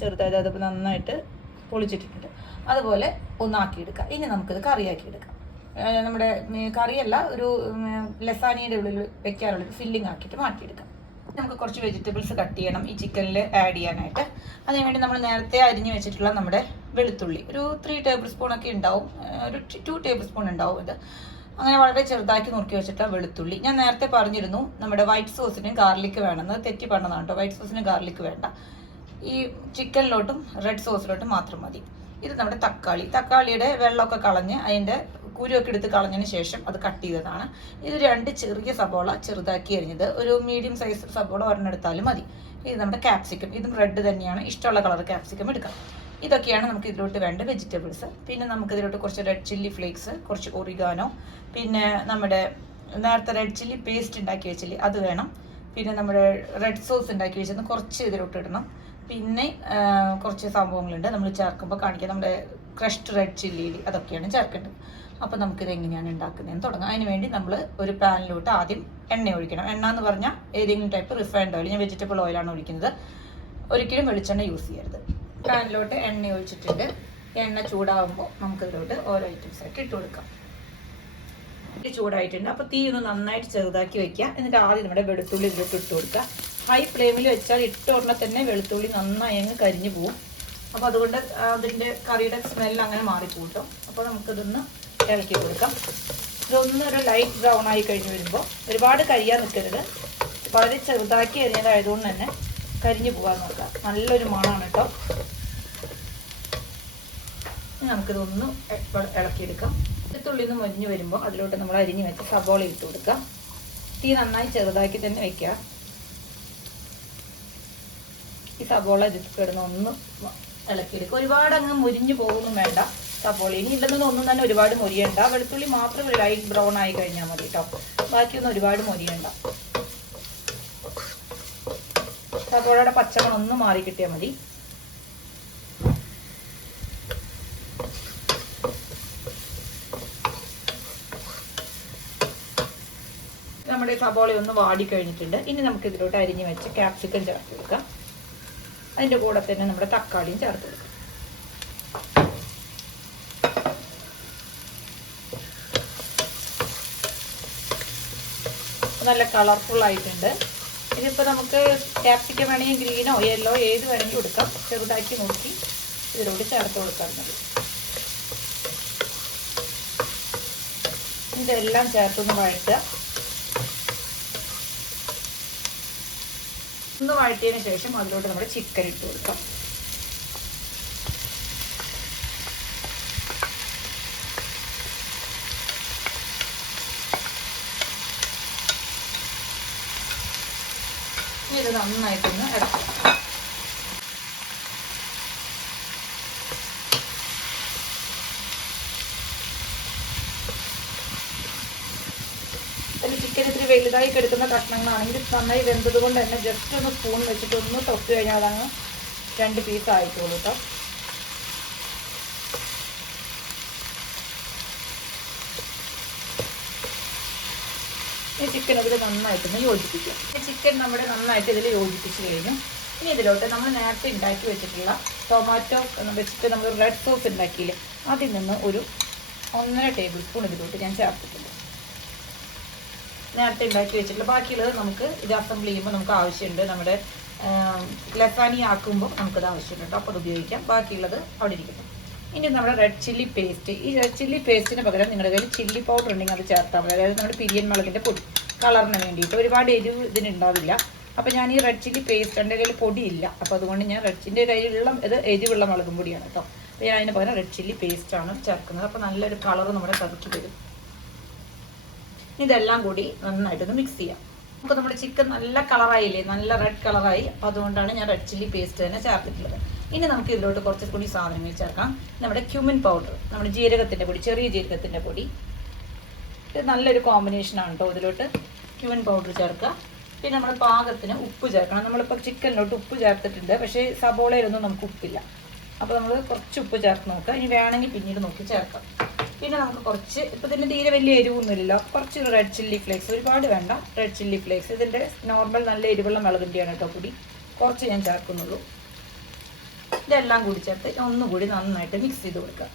ചെറുതായത് അതിപ്പോൾ നന്നായിട്ട് പൊളിച്ചിട്ടിട്ടുണ്ട്. അതുപോലെ ഒന്നാക്കിയെടുക്കാം. ഇനി നമുക്കിത് കറിയാക്കി എടുക്കാം നമ്മുടെ കറിയല്ല ഒരു ലസാനിയുടെ ഉള്ളിൽ വെക്കാറുള്ള ഫില്ലിംഗ് ആക്കിയിട്ട് മാറ്റിയെടുക്കാം. നമുക്ക് കുറച്ച് വെജിറ്റബിൾസ് കട്ട് ചെയ്യണം ഈ ചിക്കനിൽ ആഡ് ചെയ്യാനായിട്ട്. അതിനുവേണ്ടി നമ്മൾ നേരത്തെ അരിഞ്ഞു വെച്ചിട്ടുള്ള നമ്മുടെ വെളുത്തുള്ളി. ഒരു ത്രീ ടേബിൾ സ്പൂൺ ഒക്കെ ഉണ്ടാവും. ഒരു ടു ടേബിൾ സ്പൂൺ ഉണ്ടാവും ഇത്. അങ്ങനെ വളരെ ചെറുതാക്കി നുറുക്കി വെച്ചിട്ടുള്ള വെളുത്തുള്ളി. ഞാൻ നേരത്തെ പറഞ്ഞിരുന്നു നമ്മുടെ വൈറ്റ് സോസിനും ഗാർലിക് വേണമെന്ന്. തെറ്റി പറഞ്ഞതാണ് കേട്ടോ. വൈറ്റ് സോസിനും ഗാർലിക് വേണ്ട. ഈ ചിക്കനിലോട്ടും റെഡ് സോസിലോട്ടും മാത്രം മതി. ഇത് നമ്മുടെ തക്കാളി. തക്കാളിയുടെ വെള്ളമൊക്കെ കളഞ്ഞ് അതിന്റെ കുരുവൊക്കെ എടുത്ത് കളഞ്ഞതിന് ശേഷം അത് കട്ട് ചെയ്തതാണ്. ഇത് രണ്ട് ചെറിയ സബോള ചെറുതാക്കി അരിഞ്ഞത്. ഒരു മീഡിയം സൈസ് സബോള ഒരെണ്ണം എടുത്താലും മതി. ഇത് നമ്മുടെ ക്യാപ്സിക്കം ഇതും റെഡ് തന്നെയാണ്. ഇഷ്ടമുള്ള കളർ ക്യാപ്സിക്കം എടുക്കാം. ഇതൊക്കെയാണ് നമുക്ക് ഇതിലോട്ട് വേണ്ട വെജിറ്റബിൾസ് പിന്നെ നമുക്ക് ഇതിലോട്ട് കുറച്ച് റെഡ് ചില്ലി ഫ്ലേക്സ് കുറച്ച് ഒറിഗാനോ പിന്നെ നമ്മുടെ നേരത്തെ റെഡ് ചില്ലി പേസ്റ്റ് ഉണ്ടാക്കി വെച്ചില്ലേ അത് വേണം. പിന്നെ നമ്മുടെ റെഡ് സോസ് ഉണ്ടാക്കി വെച്ചത് കുറച്ച് ഇതിലോട്ട് ഇടണം. പിന്നെ കുറച്ച് സംഭവങ്ങളുണ്ട്. നമ്മൾ ചേർക്കുമ്പോൾ കാണിക്കുക നമ്മുടെ ക്രഷ്ഡ് റെഡ് ചില്ലി അതൊക്കെയാണ് ചേർക്കേണ്ടത്. അപ്പോൾ നമുക്കിത് എങ്ങനെയാണ് ഉണ്ടാക്കുന്നതെന്ന് തുടങ്ങാം. അതിന് വേണ്ടി നമ്മൾ ഒരു പാനിലോട്ട് ആദ്യം എണ്ണ ഒഴിക്കണം. എണ്ണ എന്ന് പറഞ്ഞാൽ ഏതെങ്കിലും ടൈപ്പ് റിഫൈൻഡ് ഓയിൽ ഞാൻ വെജിറ്റബിൾ ഓയിലാണ് ഒഴിക്കുന്നത്. ഒരിക്കലും വെളിച്ചെണ്ണ യൂസ് ചെയ്യരുത്. പാനിലോട്ട് എണ്ണ ഒഴിച്ചിട്ടുണ്ട്. എണ്ണ ചൂടാകുമ്പോൾ നമുക്കിതിലോട്ട് ഓരോ ഐറ്റംസ് ആയിട്ട് ഇട്ട് കൊടുക്കാം. ചൂടായിട്ടുണ്ട്. അപ്പോൾ തീ ഒന്ന് നന്നായിട്ട് ചെറുതാക്കി വെക്കുക. എന്നിട്ട് ആദ്യം നമ്മുടെ വെളുത്തുള്ളി ഇതിലോട്ട് ഇട്ട് കൊടുക്കുക. ഹൈ ഫ്ലെയിമിൽ വെച്ചാൽ ഇട്ട ഉടനെ തന്നെ വെളുത്തുള്ളി നന്നായി അങ്ങ് കരിഞ്ഞു പോകും അപ്പോൾ അതുകൊണ്ട് അതിന്റെ കറിയുടെ സ്മെല്ല് അങ്ങനെ മാറിക്കൂട്ടും കേട്ടോ അപ്പോൾ നമുക്കിതൊന്ന് ഇളക്കി കൊടുക്കാം. ഇതൊന്നൊരു ലൈറ്റ് ബ്രൗൺ ആയി കഴിഞ്ഞ് വരുമ്പോൾ ഒരുപാട് കരിയാൻ നിൽക്കരുത്. വളരെ ചെറുതാക്കി അരിഞ്ഞതായതുകൊണ്ട് തന്നെ കരിഞ്ഞു പോകാൻ നോക്കാം നല്ലൊരു മണമാണ് കേട്ടോ. നമുക്കിതൊന്ന് ഇളക്കിയെടുക്കാം. ഒരു തുള്ളി മൊരിഞ്ഞ് വരുമ്പോൾ അതിലോട്ട് നമ്മൾ അരിഞ്ഞ് വെച്ച് സബോള ഇട്ട് കൊടുക്കാം തീ നന്നായി ചെറുതാക്കി തന്നെ വെക്കുക. ഈ സബോള ഇതിൽ കിടന്ന് ഒന്ന് ഇളക്കിയെടുക്കുക. ഒരുപാട് അങ്ങ് മുരിഞ്ഞു പോകുന്നു വേണ്ട. സബോള ഇനി ഇല്ലെന്ന് ഒന്നും തന്നെ ഒരുപാട് മൊരിയണ്ട. വെളുത്തുള്ളി മാത്രം ലൈറ്റ് ബ്രൗൺ ആയി കഴിഞ്ഞാൽ മതി കേട്ടോ ബാക്കിയൊന്നും ഒരുപാട് മൊരിയണ്ട. സബോളയുടെ പച്ചമണം ഒന്ന് മാറി കിട്ടിയാൽ മതി. നമ്മുടെ സബോള ഒന്ന് വാടി കഴിഞ്ഞിട്ടുണ്ട്. ഇനി നമുക്ക് ഇതിലോട്ട് അരിഞ്ഞ് വെച്ച് ക്യാപ്സിക്കം ചേർത്ത് കൊടുക്കാം. അതിന്റെ കൂടെ തന്നെ നമ്മുടെ തക്കാളിയും ചേർത്ത് കൊടുക്കാം. നല്ല കളർഫുൾ ആയിട്ടുണ്ട്. ഇതിപ്പോൾ നമുക്ക് ക്യാപ്സിക്കം വേണമെങ്കിൽ ഗ്രീനോ യെല്ലോ ഏത് വേണമെങ്കിൽ കൊടുക്കാം ചെറുതാക്കി നോക്കി ഇതിലോട്ട് ചേർത്ത് കൊടുക്കാൻ മതി ഇതെല്ലാം ചേർത്തൊന്ന് വഴറ്റുക. ഒന്ന് വഴറ്റിയതിന് ശേഷം അതിലോട്ട് നമ്മുടെ ചിക്കൻ ഇട്ട് കൊടുക്കാം ഇനി ഇത് നന്നായിട്ടൊന്ന് ഇളക്കാം അതിൽ ചിക്കൻ ഇത്തിരി കെടുക്കുന്ന കഷ്ണങ്ങളാണെങ്കിൽ നന്നായി വെന്തത് കൊണ്ട് തന്നെ ജസ്റ്റ് ഒന്ന് സ്പൂൺ വെച്ചിട്ട് ഒന്ന് തൊട്ട് കഴിഞ്ഞാൽ അതങ്ങ് രണ്ട് പീസ് ആയിക്കോളൂ കേട്ടോ ഈ ചിക്കൻ അതിൽ നന്നായിട്ടൊന്ന് യോജിപ്പിക്കുക ഈ ചിക്കൻ നമ്മുടെ നന്നായിട്ട് ഇതിൽ യോജിപ്പിച്ച് കഴിഞ്ഞു. ഇനി ഇതിലോട്ട് നമ്മൾ നേരത്തെ ഉണ്ടാക്കി വെച്ചിട്ടുള്ള ടൊമാറ്റോ വെച്ചിട്ട് നമ്മൾ റെഡ് സോസ് ഉണ്ടാക്കിയില്ലേ അതിൽ നിന്ന് ഒരു ഒന്നര ടേബിൾ സ്പൂൺ ഇതിലോട്ട് ഞാൻ ചേർത്തിട്ടുണ്ട്. നേരത്തെ ഉണ്ടാക്കി വെച്ചിട്ടുള്ള ബാക്കിയുള്ളത് നമുക്ക് ഇത് അസംബിൾ ചെയ്യുമ്പോൾ നമുക്ക് ആവശ്യമുണ്ട്. നമ്മുടെ ലസാനി ആക്കുമ്പോൾ നമുക്കത് ആവശ്യമുണ്ട്. അപ്പോൾ അത് ഉപയോഗിക്കാം. ബാക്കിയുള്ളത് അവിടെ ഇരിക്കുന്നു. ഇനി നമ്മുടെ റെഡ് ചില്ലി പേസ്റ്റ് ഈ റെഡ് ചില്ലി പേസ്റ്റിന് പകരം നിങ്ങളുടെ കയ്യിൽ ചില്ലി പൗഡർ ഉണ്ടെങ്കിൽ അത് ചേർത്താൽ മതി. അതായത് നമ്മുടെ പിരിയൻ മുളകിന്റെ പൊടി കളറിന് വേണ്ടിയിട്ട്. ഒരുപാട് എരിവ് ഇതിനുണ്ടാവില്ല അപ്പോൾ ഞാൻ ഈ റെഡ് ചില്ലി പേസ്റ്റ് എന്റെ കയ്യിൽ പൊടിയില്ല. അപ്പോൾ അതുകൊണ്ട് ഞാൻ റെഡ് ചില്ലിന്റെ കയ്യിലുള്ള ഇത് എരിവുള്ള മുളകും പൊടിയാണ് കേട്ടോ. അപ്പോൾ ഞാൻ അതിന് പകരം റെഡ് ചില്ലി പേസ്റ്റാണ് ചേർക്കുന്നത്. അപ്പോൾ നല്ലൊരു കളർ നമ്മുടെ കറിക്ക് വരും. ഇതെല്ലാം കൂടി നന്നായിട്ടൊന്ന് മിക്സ് ചെയ്യാം. നമുക്ക് നമ്മുടെ ചിക്കൻ നല്ല കളറായില്ലേ നല്ല റെഡ് കളറായി അപ്പോൾ അതുകൊണ്ടാണ് ഞാൻ റെഡ് ചില്ലി പേസ്റ്റ് തന്നെ ചേർത്തിട്ടുള്ളത്. ഇനി നമുക്ക് ഇതിലോട്ട് കുറച്ച് കൂടി സാധനങ്ങൾ ചേർക്കാം. നമ്മുടെ ക്യൂമിൻ പൗഡർ നമ്മുടെ ജീരകത്തിന്റെ പൊടി ചെറിയ ജീരകത്തിന്റെ പൊടി. ഇത് നല്ലൊരു കോമ്പിനേഷൻ ആണ് കേട്ടോ ഇതിലോട്ട് ക്യൂമിൻ പൗഡർ ചേർക്കുക. പിന്നെ നമ്മൾ പാകത്തിന് ഉപ്പ് ചേർക്കണം. നമ്മളിപ്പോൾ ചിക്കനിലോട്ട് ഉപ്പ് ചേർത്തിട്ടുണ്ട്. പക്ഷേ സബോളയിലൊന്നും നമുക്ക് ഉപ്പില്ല. അപ്പോൾ നമ്മൾ കുറച്ച് ഉപ്പ് ചേർത്ത് നോക്കുക. ഇനി വേണമെങ്കിൽ പിന്നീട് നോക്കി ചേർക്കാം. പിന്നെ നമുക്ക് കുറച്ച് ഇപ്പം ഇതിന് തീരെ വലിയ എരിവൊന്നുമില്ലല്ലോ. കുറച്ച് റെഡ് ചില്ലി ഫ്ലേക്സ് ഒരുപാട് വേണ്ട റെഡ് ചില്ലി ഫ്ലേക്സ് ഇതിന്റെ നോർമൽ നല്ല എരിവുള്ള മുളകിന്റെയാണ് കേട്ടോ പൊടി. കുറച്ച് ഞാൻ ചേർക്കുന്നുള്ളൂ. ഇതെല്ലാം കൂടി ചേർത്ത് ഒന്നുകൂടി നന്നായിട്ട് മിക്സ് ചെയ്ത് കൊടുക്കുക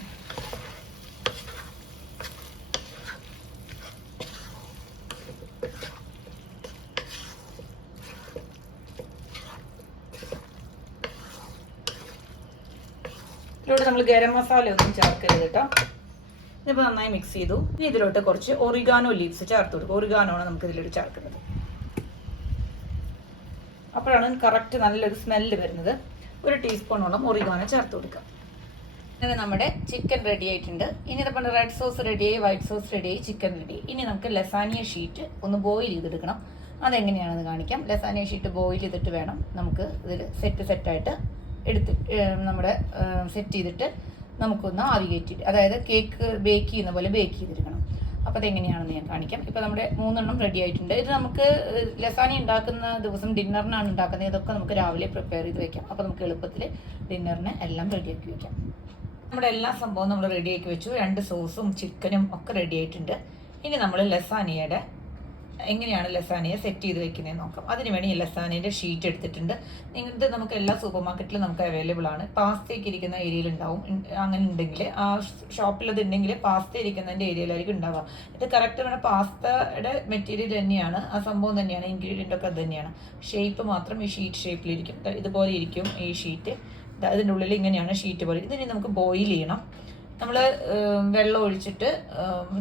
ഇതിലൂടെ നമ്മൾ ഗരം മസാല ഒന്നും ചേർക്കരുത് കേട്ടോ ഇതിപ്പോൾ നന്നായി മിക്സ് ചെയ്തു. ഇനി ഇതിലോട്ട് കുറച്ച് ഒറിഗാനോ ലീവ്സ് ചേർത്ത് കൊടുക്കും ഒറിഗാനോ ആണ് നമുക്ക് ഇതിലോട്ട് ചേർക്കുന്നത്. അപ്പോഴാണ് കറക്റ്റ് നല്ലൊരു സ്മെല്ല് വരുന്നത്. ഒരു ടീസ്പൂണോളം ഒറിഗാനോ ചേർത്ത് കൊടുക്കുക. അങ്ങനെ നമ്മുടെ ചിക്കൻ റെഡി ആയിട്ടുണ്ട്. ഇനി ഇതിപ്പോൾ റെഡ് സോസ് റെഡിയായി വൈറ്റ് സോസ് റെഡിയായി ചിക്കൻ റെഡി ഇനി നമുക്ക് ലസാനിയ ഷീറ്റ് ഒന്ന് ബോയിൽ ചെയ്തെടുക്കണം. അതെങ്ങനെയാണെന്ന് കാണിക്കാം. ലസാനിയ ഷീറ്റ് ബോയിൽ ചെയ്തിട്ട് വേണം നമുക്ക് ഇതിൽ സെറ്റ് സെറ്റായിട്ട് എടുത്ത് നമ്മുടെ സെറ്റ് ചെയ്തിട്ട് നമുക്കൊന്ന് ആവി കയറ്റി അതായത് കേക്ക് ബേക്ക് ചെയ്യുന്ന പോലെ ബേക്ക് ചെയ്തിരിക്കണം. അപ്പോൾ അതെങ്ങനെയാണെന്ന് ഞാൻ കാണിക്കാം. ഇപ്പോൾ നമ്മുടെ മൂന്നെണ്ണം റെഡി ആയിട്ടുണ്ട്. ഇത് നമുക്ക് ലസാനി ഉണ്ടാക്കുന്ന ദിവസം ഡിന്നറിനാണ് ഉണ്ടാക്കുന്നത്. ഇതൊക്കെ നമുക്ക് രാവിലെ പ്രിപ്പയർ ചെയ്ത് വെക്കാം. അപ്പോൾ നമുക്ക് എളുപ്പത്തിൽ ഡിന്നറിന് എല്ലാം റെഡി ആക്കി വെക്കാം. നമ്മുടെ എല്ലാ സംഭവവും നമ്മൾ റെഡിയാക്കി വെച്ചു. രണ്ട് സോസും ചിക്കനും ഒക്കെ റെഡി ആയിട്ടുണ്ട്. ഇനി നമ്മൾ ലസാനിയയുടെ എങ്ങനെയാണ് ലസാനയെ സെറ്റ് ചെയ്ത് വെക്കുന്നത് നോക്കാം. അതിന് വേണ്ടി ഈ ലസാനിയുടെ ഷീറ്റ് എടുത്തിട്ടുണ്ട്. ഇത് നമുക്ക് എല്ലാ സൂപ്പർ മാർക്കറ്റിലും നമുക്ക് അവൈലബിൾ ആണ്. പാസ്തയ്ക്ക് ഇരിക്കുന്ന ഏരിയയിൽ ഉണ്ടാവും. അങ്ങനെ ഉണ്ടെങ്കിൽ ആ ഷോപ്പിൽ അത് ഉണ്ടെങ്കിൽ പാസ്ത ഇരിക്കുന്നതിന്റെ ഏരിയയിലായിരിക്കും ഉണ്ടാവുക. ഇത് കറക്റ്റ് നമ്മുടെ പാസ്തയുടെ മെറ്റീരിയൽ തന്നെയാണ്. ആ സംഭവം തന്നെയാണ്. ഇൻഗ്രീഡിയന്റ് ഒക്കെ അത് തന്നെയാണ്. ഷേപ്പ് മാത്രം ഈ ഷീറ്റ് ഷേപ്പിലിരിക്കും ഇതുപോലെ ഇരിക്കും ഈ ഷീറ്റ് അതിന്റെ ഉള്ളിൽ ഇങ്ങനെയാണ് ഷീറ്റ് പോലെ. ഇതിനെ നമുക്ക് ബോയിൽ ചെയ്യണം. നമ്മൾ വെള്ളം ഒഴിച്ചിട്ട്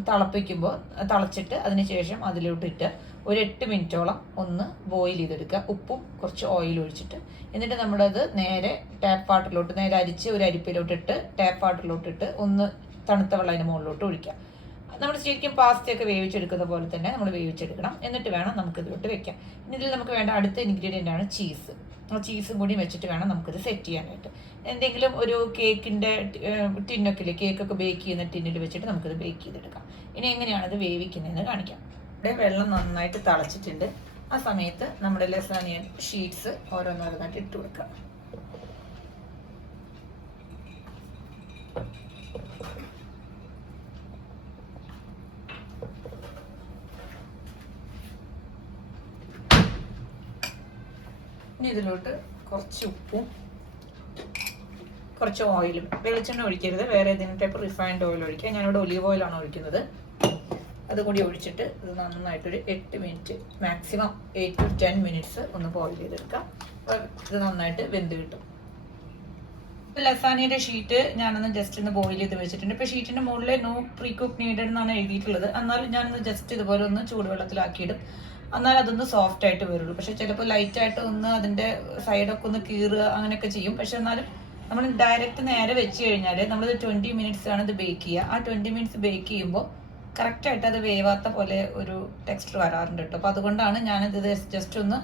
തിളപ്പിക്കുമ്പോൾ തിളച്ചിട്ട് അതിനുശേഷം അതിലോട്ടിട്ട് ഒരു എട്ട് മിനിറ്റോളം ഒന്ന് ബോയിൽ ചെയ്തെടുക്കുക. ഉപ്പും കുറച്ച് ഓയിൽ ഒഴിച്ചിട്ട്. എന്നിട്ട് നമ്മളത് നേരെ ടാപ്പ് വാട്ടറിലോട്ട് നേരെ അരിച്ച് ഒരു അരിപ്പിലോട്ടിട്ട് ടാപ്പ് വാട്ടറിലോട്ടിട്ട് ഒന്ന് തണുത്ത വെള്ളം അതിന് മുകളിലോട്ട് ഒഴിക്കുക. നമ്മൾ ശരിക്കും പാസ്റ്റയൊക്കെ വേവിച്ചെടുക്കുന്ന പോലെ തന്നെ നമ്മൾ വേവിച്ചെടുക്കണം. എന്നിട്ട് വേണം നമുക്ക് ഇതിലോട്ട് വെക്കാം. ഇനി ഇതിൽ നമുക്ക് വേണ്ട അടുത്ത ഇൻഗ്രീഡിയന്റ് ആണ് ചീസ് ആ ചീസും കൂടി വെച്ചിട്ട് വേണം നമുക്കിത് സെറ്റ് ചെയ്യാനായിട്ട്. എന്തെങ്കിലും ഒരു കേക്കിന്റെ ടിന്നൊക്കെ ഇല്ലേ? കേക്കൊക്കെ ബേക്ക് ചെയ്യുന്ന ടിന്നിൽ വെച്ചിട്ട് നമുക്കിത് ബേക്ക് ചെയ്തെടുക്കാം. ഇനി എങ്ങനെയാണ് ഇത് വേവിക്കുന്നതെന്ന് കാണിക്കാം. ഇവിടെ വെള്ളം നന്നായിട്ട് തളച്ചിട്ടുണ്ട്. ആ സമയത്ത് നമ്മുടെ ലസാനിയൻ ഷീറ്റ്സ് ഓരോന്നോരോന്നായിട്ട് ഇട്ട് കൊടുക്കാം. ഇനി ഇതിലോട്ട് കുറച്ച് ഉപ്പും കുറച്ച് ഓയിലും. വെളിച്ചെണ്ണ ഒഴിക്കരുത്. വേറെ ഏതെങ്കിലും ടൈപ്പ് റിഫൈൻഡ് ഓയിൽ ഒഴിക്കുക. ഞാനിവിടെ ഒലീവ് ഓയിലാണ് ഒഴിക്കുന്നത്. അതുകൂടി ഒഴിച്ചിട്ട് ഇത് നന്നായിട്ടൊരു എട്ട് minute maximum eight to ten minutes ഒന്ന് ബോയിൽ ചെയ്തെടുക്കാം. അപ്പോൾ ഇത് നന്നായിട്ട് വെന്ത് കിട്ടും. ഇപ്പോൾ ലസാനിയുടെ ഷീറ്റ് ഞാനൊന്ന് ജസ്റ്റ് ഒന്ന് ബോയിൽ ചെയ്ത് വെച്ചിട്ടുണ്ട്. ഇപ്പോൾ ഷീറ്റിന്റെ മുകളിൽ നോ പ്രീ കുക്ക് നീഡഡ് എന്നാണ് എഴുതിയിട്ടുള്ളത്. എന്നാലും ഞാനൊന്ന് ജസ്റ്റ് ഇതുപോലെ ഒന്ന് ചൂടുവെള്ളത്തിലാക്കിയിടും. എന്നാൽ അതൊന്ന് സോഫ്റ്റ് ആയിട്ട് വരുള്ളൂ. പക്ഷെ ചിലപ്പോൾ ലൈറ്റ് ആയിട്ട് ഒന്ന് അതിന്റെ സൈഡൊക്കെ ഒന്ന് കീറുക അങ്ങനെയൊക്കെ ചെയ്യും. പക്ഷെ എന്നാലും നമ്മൾ ഡയറക്റ്റ് നേരെ വെച്ച് കഴിഞ്ഞാൽ നമ്മൾ ട്വന്റി മിനിറ്റ്സ് ആണ് ഇത് ബേക്ക് ചെയ്യുക. ആ ട്വന്റി മിനിറ്റ്സ് ബേക്ക് ചെയ്യുമ്പോൾ കറക്റ്റായിട്ട് അത് വേവാത്ത പോലെ ഒരു ടെക്സ്ചർ വരാറുണ്ട് കേട്ടോ. അപ്പോൾ അതുകൊണ്ടാണ് ഞാനിത് ജസ്റ്റ് ഒന്ന്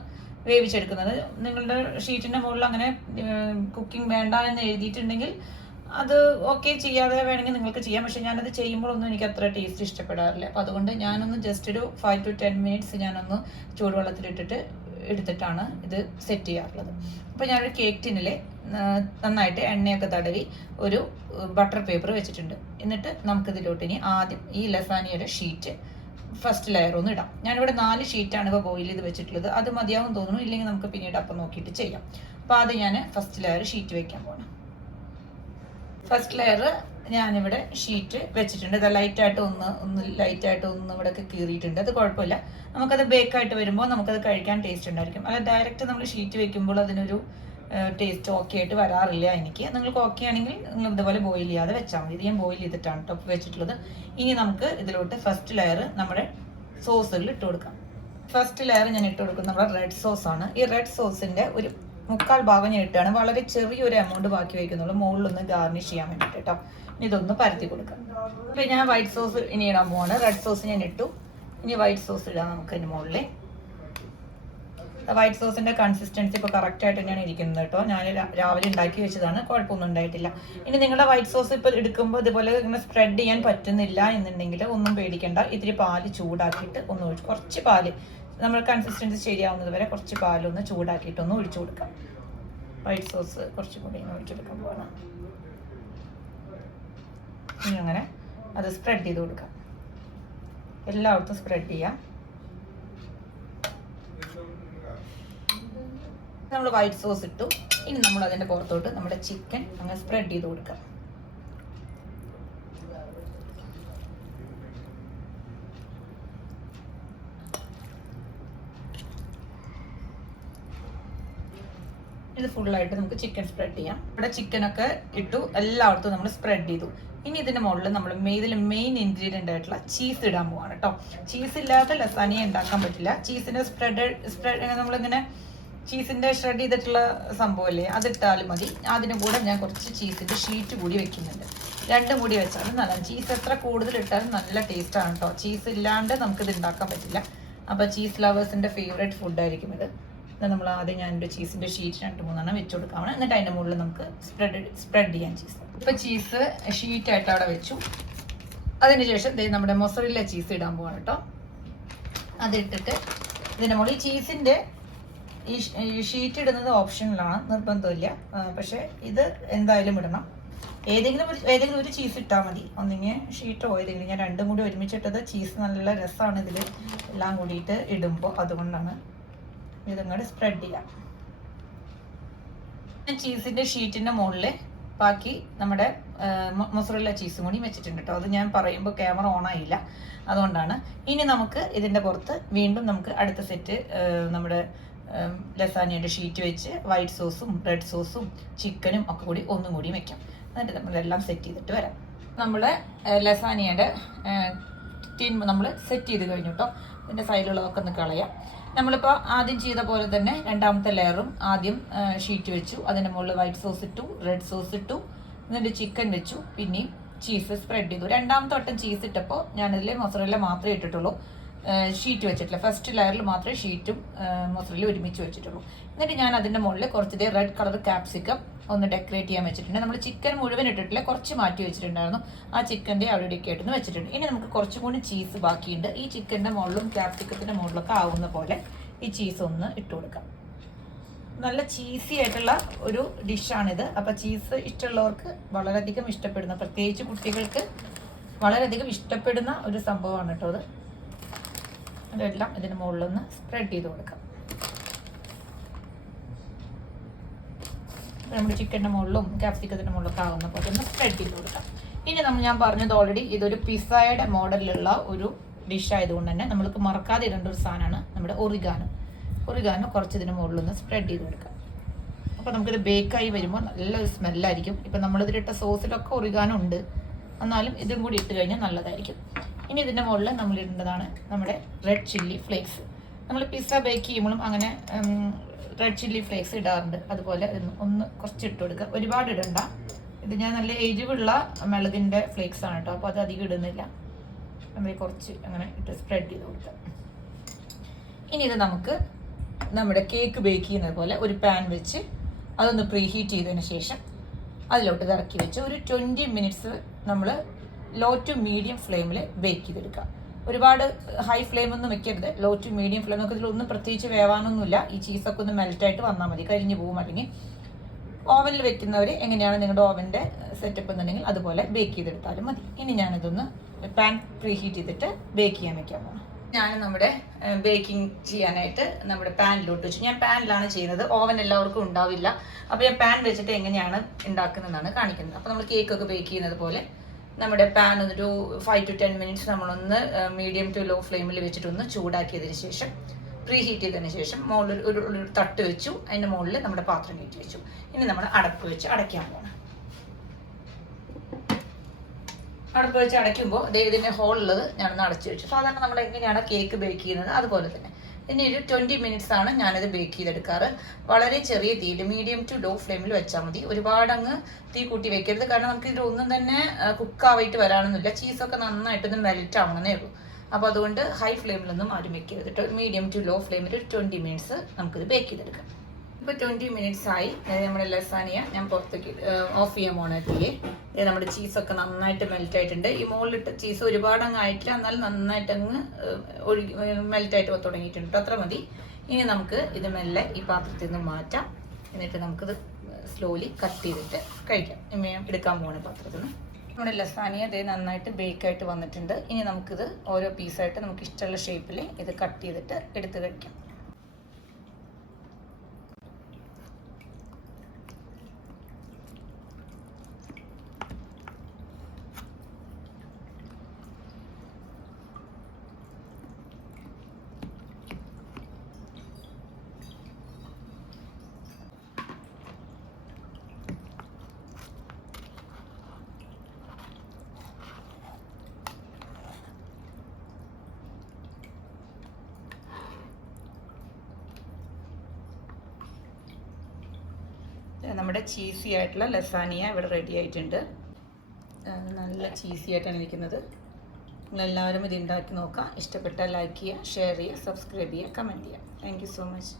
വേവിച്ചെടുക്കുന്നത്. നിങ്ങളുടെ ഷീറ്റിന്റെ മുകളിൽ അങ്ങനെ കുക്കിംഗ് വേണ്ട എന്ന് എഴുതിയിട്ടുണ്ടെങ്കിൽ അത് ഓക്കെ ചെയ്യാതെ വേണമെങ്കിൽ നിങ്ങൾക്ക് ചെയ്യാം. പക്ഷെ ഞാനത് ചെയ്യുമ്പോഴൊന്നും എനിക്ക് അത്ര ടേസ്റ്റ് ഇഷ്ടപ്പെടാറില്ല. അപ്പോൾ അതുകൊണ്ട് ഞാനൊന്ന് ജസ്റ്റ് ഒരു ഫൈവ് ടു ടെൻ മിനിറ്റ്സ് ഞാനൊന്ന് ചൂടുവെള്ളത്തിലിട്ടിട്ട് എടുത്തിട്ടാണ് ഇത് സെറ്റ് ചെയ്യാറുള്ളത്. അപ്പോൾ ഞാനൊരു കേക്ക് ടിന്നിൽ നന്നായിട്ട് എണ്ണയൊക്കെ തടവി ഒരു ബട്ടർ പേപ്പർ വെച്ചിട്ടുണ്ട്. എന്നിട്ട് നമുക്കിതിലോട്ട് ഇനി ആദ്യം ഈ ലസാനിയുടെ ഷീറ്റ് ഫസ്റ്റ് ലെയർ ഒന്ന് ഇടാം. ഞാനിവിടെ നാല് ഷീറ്റാണ് ഇപ്പോൾ ബോയിൽ ചെയ്ത് വെച്ചിട്ടുള്ളത്. അത് മതിയാവും തോന്നുന്നു. ഇല്ലെങ്കിൽ നമുക്ക് പിന്നീട് അപ്പം നോക്കിയിട്ട് ചെയ്യാം. അപ്പോൾ ആദ്യം ഞാൻ ഫസ്റ്റ് ലെയർ ഷീറ്റ് വെക്കാൻ പോകണം ഫസ്റ്റ് ലെയർ ഞാനിവിടെ ഷീറ്റ് വെച്ചിട്ടുണ്ട്. ഇത് ലൈറ്റായിട്ട് ഒന്ന് ഒന്ന് ലൈറ്റായിട്ട് ഒന്ന് ഇവിടെ കീറിയിട്ടുണ്ട്. അത് കുഴപ്പമില്ല. നമുക്കത് ബേക്കായിട്ട് വരുമ്പോൾ നമുക്കത് കഴിക്കാൻ ടേസ്റ്റ് ഉണ്ടായിരിക്കും. അല്ല ഡയറക്റ്റ് നമ്മൾ ഷീറ്റ് വെക്കുമ്പോൾ അതിനൊരു ടേസ്റ്റ് ഓക്കെ ആയിട്ട് വരാറില്ല എനിക്ക്. നിങ്ങൾക്ക് ഓക്കെ ആണെങ്കിൽ നിങ്ങൾ ഇതുപോലെ ബോയിൽ ചെയ്യാതെ വെച്ചാൽ മതി. ഇത് ഞാൻ ബോയിൽ ചെയ്തിട്ടാണ് ടോപ്പ് വെച്ചിട്ടുള്ളത്. ഇനി നമുക്ക് ഇതിലോട്ട് ഫസ്റ്റ് ലെയർ നമ്മുടെ സോസുകൾ ഇട്ട് കൊടുക്കാം. ഫസ്റ്റ് ലെയർ ഞാൻ ഇട്ട് കൊടുക്കുന്നത് നമ്മുടെ റെഡ് സോസാണ് ഈ റെഡ് സോസിന്റെ ഒരു മുക്കാൽ ഭാഗം ഞാൻ ഇട്ടാണ്. വളരെ ചെറിയൊരു എമൗണ്ട് ബാക്കി വയ്ക്കുന്നുള്ളൂ. മുകളിലൊന്ന് ഗാർണിഷ് ചെയ്യാൻ വേണ്ടിയിട്ട് കേട്ടോ ഇതൊന്ന് പരത്തി കൊടുക്കാം. അപ്പം ഞാൻ വൈറ്റ് സോസ് ഇനി ഇടാൻ പോവാണ്. റെഡ് സോസ് ഞാൻ ഇട്ടു. ഇനി വൈറ്റ് സോസ് ഇടാം നമുക്ക് അതിന് മുകളിൽ വൈറ്റ് സോസിന്റെ കൺസിസ്റ്റൻസി ഇപ്പോൾ കറക്റ്റ് ആയിട്ട് തന്നെയാണ് ഇരിക്കുന്നത് കേട്ടോ ഞാൻ രാവിലെ ഉണ്ടാക്കി വെച്ചതാണ്. കുഴപ്പമൊന്നും ഉണ്ടായിട്ടില്ല. ഇനി നിങ്ങളുടെ വൈറ്റ് സോസ് ഇപ്പോൾ എടുക്കുമ്പോൾ ഇതുപോലെ ഇങ്ങനെ സ്പ്രെഡ് ചെയ്യാൻ പറ്റുന്നില്ല എന്നുണ്ടെങ്കിൽ ഒന്നും പേടിക്കേണ്ട. ഇത്തിരി പാൽ ചൂടാക്കിയിട്ട് ഒന്ന് കുറച്ച് പാൽ നമ്മൾ കൺസിസ്റ്റൻസി ശരിയാവുന്നത് വരെ കുറച്ച് പാലൊന്ന് ചൂടാക്കിയിട്ടൊന്ന് ഒഴിച്ചു കൊടുക്കാം. വൈറ്റ് സോസ് കുറച്ചും കൂടി ഒഴിച്ചു കൊടുക്കാൻ പോകണം ഇനി അങ്ങനെ അത് സ്പ്രെഡ് ചെയ്ത് കൊടുക്കാം. എല്ലായിടത്തും സ്പ്രെഡ് ചെയ്യാം. നമ്മൾ വൈറ്റ് സോസ് ഇട്ടു. ഇനി നമ്മൾ അതിന്റെ പുറത്തോട്ട് നമ്മുടെ ചിക്കൻ അങ്ങനെ സ്പ്രെഡ് ചെയ്ത് കൊടുക്കാം. ഇത് ഫുള്ളായിട്ട് നമുക്ക് ചിക്കൻ സ്പ്രെഡ് ചെയ്യാം. ഇവിടെ ചിക്കനൊക്കെ ഇട്ടു എല്ലായിടത്തും നമ്മൾ സ്പ്രെഡ് ചെയ്തു. ഇനി ഇതിന്റെ മുകളിൽ നമ്മൾ ഇതിൽ മെയിൻ ഇൻഗ്രീഡിയന്റ് ആയിട്ടുള്ള ചീസ് ഇടാൻ പോവാണ് കേട്ടോ ചീസ് ഇല്ലാതെ ലസാനിയ ഉണ്ടാക്കാൻ പറ്റില്ല. ചീസിന്റെ സ്പ്രെഡ് സ്പ്രെഡ് നമ്മളിങ്ങനെ ചീസിന്റെ ഷ്രെഡ് ചെയ്തിട്ടുള്ള സംഭവമല്ലേ? അതിട്ടാലും മതി. അതിന് കൂടെ ഞാൻ കുറച്ച് ചീസിന്റെ ഷീറ്റ് കൂടി വെക്കുന്നുണ്ട്. രണ്ടും കൂടി വെച്ചാലും നല്ല ചീസ് എത്ര കൂടുതൽ ഇട്ടാലും നല്ല ടേസ്റ്റ് ആണ് കേട്ടോ ചീസ് ഇല്ലാണ്ട് നമുക്കിത് ഉണ്ടാക്കാൻ പറ്റില്ല. അപ്പോൾ ചീസ് ലവേഴ്സിന്റെ ഫേവറേറ്റ് ഫുഡ് ആയിരിക്കും ഇത്. നമ്മൾ ആദ്യം ഞാൻ എന്റെ ചീസിന്റെ ഷീറ്റ് രണ്ട് മൂന്നെണ്ണം വെച്ച് കൊടുക്കാവണം എന്നിട്ട് അതിന്റെ മുകളിൽ നമുക്ക് സ്പ്രെഡ് സ്പ്രെഡ് ചെയ്യാൻ ചീസ് ഇപ്പൊ ചീസ് ഷീറ്റായിട്ട് അവിടെ വെച്ചു. അതിനുശേഷം ദേ നമ്മുടെ മൊസറില്ല ചീസ് ഇടാൻ പോവാണ് കേട്ടോ. അതിട്ടിട്ട് ഇതിന്റെ മുകളിൽ ചീസിന്റെ ഈ ഷീറ്റ് ഇടുന്നത് ഓപ്ഷനിലാണ് നിർബന്ധമില്ല. പക്ഷേ ഇത് എന്തായാലും ഇടണം. ഏതെങ്കിലും ഒരു ഏതെങ്കിലും ഒരു ചീസ് ഇട്ടാൽ മതി. ഒന്നിങ്ങനെ ഷീറ്റോ ഏതെങ്കിലും ഞാൻ രണ്ടും കൂടി ഒരുമിച്ചിട്ടത് ചീസ് നല്ല രസമാണ് ഇതിൽ എല്ലാം കൂടിയിട്ട് ഇടുമ്പോൾ അതുകൊണ്ടാണ് ഇതങ്ങോട്ട് സ്പ്രെഡ് ചെയ്യാം. ചീസിന്റെ ഷീറ്റിന്റെ മുകളിൽ ബാക്കി നമ്മുടെ മൊസറല്ല ചീസും കൂടി വെച്ചിട്ടുണ്ട് കേട്ടോ അത് ഞാൻ പറയുമ്പോൾ ക്യാമറ ഓൺ ആയില്ല. അതുകൊണ്ടാണ്. ഇനി നമുക്ക് ഇതിന്റെ പുറത്ത് വീണ്ടും നമുക്ക് അടുത്ത സെറ്റ് നമ്മുടെ ലസാനിയുടെ ഷീറ്റ് വെച്ച് വൈറ്റ് സോസും റെഡ് സോസും ചിക്കനും ഒക്കെ കൂടി ഒന്നും കൂടി വെക്കാം. എന്നിട്ട് നമ്മളെല്ലാം സെറ്റ് ചെയ്തിട്ട് വരാം. നമ്മുടെ ലസാനിയുടെ ടീൻ നമ്മൾ സെറ്റ് ചെയ്ത് കഴിഞ്ഞു കേട്ടോ ഇതിന്റെ സൈഡിലുള്ളതൊക്കെ ഒന്ന് കളയാം. നമ്മളിപ്പോൾ ആദ്യം ചെയ്ത പോലെ തന്നെ രണ്ടാമത്തെ ലെയറും ആദ്യം ഷീറ്റ് വെച്ചു. അതിന്റെ മുകളിൽ വൈറ്റ് സോസ് ഇട്ടു റെഡ് സോസ് ഇട്ടു എന്നിട്ട് ചിക്കൻ വെച്ചു. പിന്നെയും ചീസ് സ്പ്രെഡ് ചെയ്തു. രണ്ടാമത്തെ വട്ടം ചീസ് ഇട്ടപ്പോൾ ഞാനതിൽ മൊസറല്ല മാത്രമേ ഇട്ടിട്ടുള്ളൂ. ഷീറ്റ് വെച്ചിട്ടില്ല. ഫസ്റ്റ് ലെയറിൽ മാത്രമേ ഷീറ്റും മൊസറിലും ഒരുമിച്ച് വെച്ചിട്ടുള്ളൂ. എന്നിട്ട് ഞാൻ അതിന്റെ മുകളിൽ കുറച്ച് റെഡ് കളർ ക്യാപ്സിക്കം ഒന്ന് ഡെക്കറേറ്റ് ചെയ്യാൻ വെച്ചിട്ടുണ്ട്. നമ്മൾ ചിക്കൻ മുഴുവൻ ഇട്ടിട്ടില്ല കുറച്ച് മാറ്റി വെച്ചിട്ടുണ്ടായിരുന്നു. ആ ചിക്കന്റെ അവിടെ ഇവിടെയൊക്കെ ആയിട്ടൊന്ന് വെച്ചിട്ടുണ്ട്. ഇനി നമുക്ക് കുറച്ചും കൂടി ചീസ് ബാക്കിയുണ്ട്. ഈ ചിക്കന്റെ മുകളിലും ക്യാപ്സിക്കത്തിന്റെ മുകളിലൊക്കെ ആവുന്ന പോലെ ഈ ചീസ് ഒന്ന് ഇട്ട് കൊടുക്കാം. നല്ല ചീസി ആയിട്ടുള്ള ഒരു ഡിഷാണിത് അപ്പോൾ ചീസ് ഇഷ്ടമുള്ളവർക്ക് വളരെയധികം ഇഷ്ടപ്പെടുന്ന പ്രത്യേകിച്ച് കുട്ടികൾക്ക് വളരെയധികം ഇഷ്ടപ്പെടുന്ന ഒരു സംഭവമാണ് കേട്ടോ അത്. അതെല്ലാം ഇതിന് മുകളിലൊന്ന് സ്പ്രെഡ് ചെയ്ത് കൊടുക്കാം. നമ്മുടെ ചിക്കന്റെ മുകളിലും ക്യാപ്സിക്കത്തിന്റെ മുകളിലൊക്കെ ആകുന്ന പോലെ ഒന്ന് സ്പ്രെഡ് ചെയ്ത് കൊടുക്കാം. ഇനി നമ്മൾ ഞാൻ പറഞ്ഞത് ഓൾറെഡി ഇതൊരു പിസ്സയുടെ മോഡലിലുള്ള ഒരു ഡിഷ് ആയതുകൊണ്ട് തന്നെ നമ്മൾക്ക് മറക്കാതെ ഇടേണ്ട ഒരു സാധനമാണ് നമ്മുടെ ഒറിഗാനോ ഒറിഗാനോ കുറച്ച് ഇതിന് മുകളിലൊന്ന് സ്പ്രെഡ് ചെയ്ത് കൊടുക്കാം. അപ്പോൾ നമുക്കിത് ബേക്കായി വരുമ്പോൾ നല്ലൊരു സ്മെല്ലായിരിക്കും ഇപ്പം നമ്മളിതിലിട്ട സോസിലൊക്കെ ഒറിഗാനോ ഉണ്ട്. എന്നാലും ഇതും കൂടി ഇട്ട് കഴിഞ്ഞാൽ നല്ലതായിരിക്കും. ഇനി ഇതിന്റെ മുകളിൽ നമ്മൾ ഇടേണ്ടതാണ് നമ്മുടെ റെഡ് ചില്ലി ഫ്ലേക്സ് നമ്മൾ പിസ്സ ബേക്ക് ചെയ്യുമ്പോഴും അങ്ങനെ റെഡ് ചില്ലി ഫ്ലേക്സ് ഇടാറുണ്ട്. അതുപോലെ ഒന്ന് കുറച്ച് ഇട്ട് കൊടുക്കുക. ഒരുപാട് ഇടണ്ട. ഇത് ഞാൻ നല്ല എരിവുള്ള മിളകിന്റെ ഫ്ലേക്സ് ആണ് കേട്ടോ. അപ്പോൾ അത് അധികം ഇടുന്നില്ല. നമ്മൾ കുറച്ച് അങ്ങനെ ഇട്ട് സ്പ്രെഡ് ചെയ്ത് കൊടുക്കുക. ഇനി ഇത് നമുക്ക് നമ്മുടെ കേക്ക് ബേക്ക് ചെയ്യുന്നത് പോലെ ഒരു പാൻ വെച്ച് അതൊന്ന് പ്രീഹീറ്റ് ചെയ്തതിന് ശേഷം അതിലോട്ട് ഇറക്കി വെച്ച് ഒരു ട്വന്റി മിനിറ്റ്സ് നമ്മൾ ലോ ടു മീഡിയം ഫ്ലെയിമിൽ ബേക്ക് ചെയ്തെടുക്കുക. ഒരുപാട് ഹൈ ഫ്ലെയിം ഒന്നും വെക്കരുത്. ലോ ടു മീഡിയം ഫ്ലെയിം നമുക്ക് ഇതിലൊന്നും പ്രത്യേകിച്ച് വേവാനൊന്നുമില്ല. ഈ ചീസൊക്കെ ഒന്ന് മെൽറ്റായിട്ട് വന്നാൽ മതി. കരിഞ്ഞു പോകും. അല്ലെങ്കിൽ ഓവനിൽ വെക്കുന്നവർ എങ്ങനെയാണ് നിങ്ങളുടെ ഓവന്റെ സെറ്റപ്പ് എന്നുണ്ടെങ്കിൽ അതുപോലെ ബേക്ക് ചെയ്തെടുത്താലും മതി. ഇനി ഞാനിതൊന്ന് പാൻ പ്രീ ഹീറ്റ് ചെയ്തിട്ട് ബേക്ക് ചെയ്യാൻ വെക്കാൻ പോകണം ഞാൻ നമ്മുടെ ബേക്കിംഗ് ചെയ്യാനായിട്ട് നമ്മുടെ പാനിലോട്ട് വെച്ചു. ഞാൻ പാനിലാണ് ചെയ്യുന്നത്. ഓവൻ എല്ലാവർക്കും ഉണ്ടാവില്ല. അപ്പോൾ ഞാൻ പാൻ വെച്ചിട്ട് എങ്ങനെയാണ് ഉണ്ടാക്കുന്നതെന്നാണ് കാണിക്കുന്നത്. അപ്പോൾ നമ്മൾ കേക്കൊക്കെ ബേക്ക് ചെയ്യുന്നത് പോലെ നമ്മുടെ പാൻ ഒരു ഫൈവ് ടു ടെൻ മിനിറ്റ്സ് നമ്മളൊന്ന് മീഡിയം ടു ലോ ഫ്ലെയിമിൽ വെച്ചിട്ടൊന്ന് ചൂടാക്കിയതിന് ശേഷം പ്രീ ഹീറ്റ് ചെയ്തതിന് ശേഷം മുകളിൽ ഒരു ഒരു തട്ട് വെച്ചു. അതിന്റെ മുകളിൽ നമ്മുടെ പാത്രം കയറ്റി വെച്ചു. ഇനി നമ്മൾ അടപ്പ് വെച്ച് അടയ്ക്കാൻ പോകണം അടപ്പ് വെച്ച് അടയ്ക്കുമ്പോൾ ഇതിന്റെ ഹോളിൽ ഞാനൊന്ന് അടച്ചു വെച്ചു. സാധാരണ നമ്മൾ എങ്ങനെയാണ് കേക്ക് ബേക്ക് ചെയ്യുന്നത്? അതുപോലെ തന്നെ. ഇനി ഒരു ട്വന്റി മിനിറ്റ്സ് ആണ് ഞാനത് ബേക്ക് ചെയ്തെടുക്കാറ്. വളരെ ചെറിയ തീയിൽ മീഡിയം ടു ലോ ഫ്ലെയിമിൽ വെച്ചാൽ മതി. ഒരുപാട് അങ്ങ് തീ കൂട്ടി വെക്കരുത്. കാരണം നമുക്ക് ഇതിലൊന്നും തന്നെ കുക്ക് കുക്കാവായിട്ട് വരാനൊന്നുമില്ല. ചീസൊക്കെ നന്നായിട്ടൊന്ന് മെൽറ്റ് ആവണമെന്നേ ഉള്ളൂ. അപ്പോൾ അതുകൊണ്ട് ഹൈ ഫ്ലെയിമിലൊന്നും ആരും വെക്കരുത് മീഡിയം ടു ലോ ഫ്ലെയിമിൽ ഒരു ട്വന്റി മിനിറ്റ്സ് നമുക്കിത് ബേക്ക് ചെയ്തെടുക്കാം. ഇപ്പോൾ ട്വന്റി മിനിറ്റ്സ് ആയി. നമ്മുടെ ലസാനിയ ഞാൻ പുറത്തേക്ക് ഓഫ് ചെയ്യാൻ പോണ നമ്മുടെ നമ്മുടെ ചീസൊക്കെ നന്നായിട്ട് മെൽറ്റ് ആയിട്ടുണ്ട്. ഈ മുകളിലിട്ട് ചീസ് ഒരുപാട് അങ്ങ് ആയിട്ടില്ല. എന്നാലും നന്നായിട്ട് അങ്ങ് ഒഴുകി മെൽറ്റ് ആയിട്ട് തുടങ്ങിയിട്ടുണ്ട് ട്ടോ. അത്ര മതി. ഇനി നമുക്ക് ഇത് മെല്ലെ ഈ പാത്രത്തിൽ നിന്ന് മാറ്റാം. എന്നിട്ട് നമുക്കിത് സ്ലോലി കട്ട് ചെയ്തിട്ട് കഴിക്കാം. എടുക്കാൻ പോണ പാത്രത്തിൽ നിന്ന്. നമ്മുടെ ലസാനിയ ഇതേ നന്നായിട്ട് ബേക്ക് ആയിട്ട് വന്നിട്ടുണ്ട്. ഇനി നമുക്കിത് ഓരോ പീസായിട്ട് നമുക്ക് ഇഷ്ടമുള്ള ഷേപ്പിൽ ഇത് കട്ട് ചെയ്തിട്ട് എടുത്ത് കഴിക്കാം. നമ്മുടെ ചീസി ആയിട്ടുള്ള ലസാനിയ ഇവിടെ റെഡി ആയിട്ടുണ്ട്. നല്ല ചീസി ആയിട്ടാണ് ഇരിക്കുന്നത്. നിങ്ങളെല്ലാവരും ഇത് ഉണ്ടാക്കി നോക്കാം ഇഷ്ടപ്പെട്ടാൽ ലൈക്ക് ചെയ്യുക ഷെയർ ചെയ്യുക സബ്സ്ക്രൈബ് ചെയ്യുക കമന്റ് ചെയ്യുക. Thank so much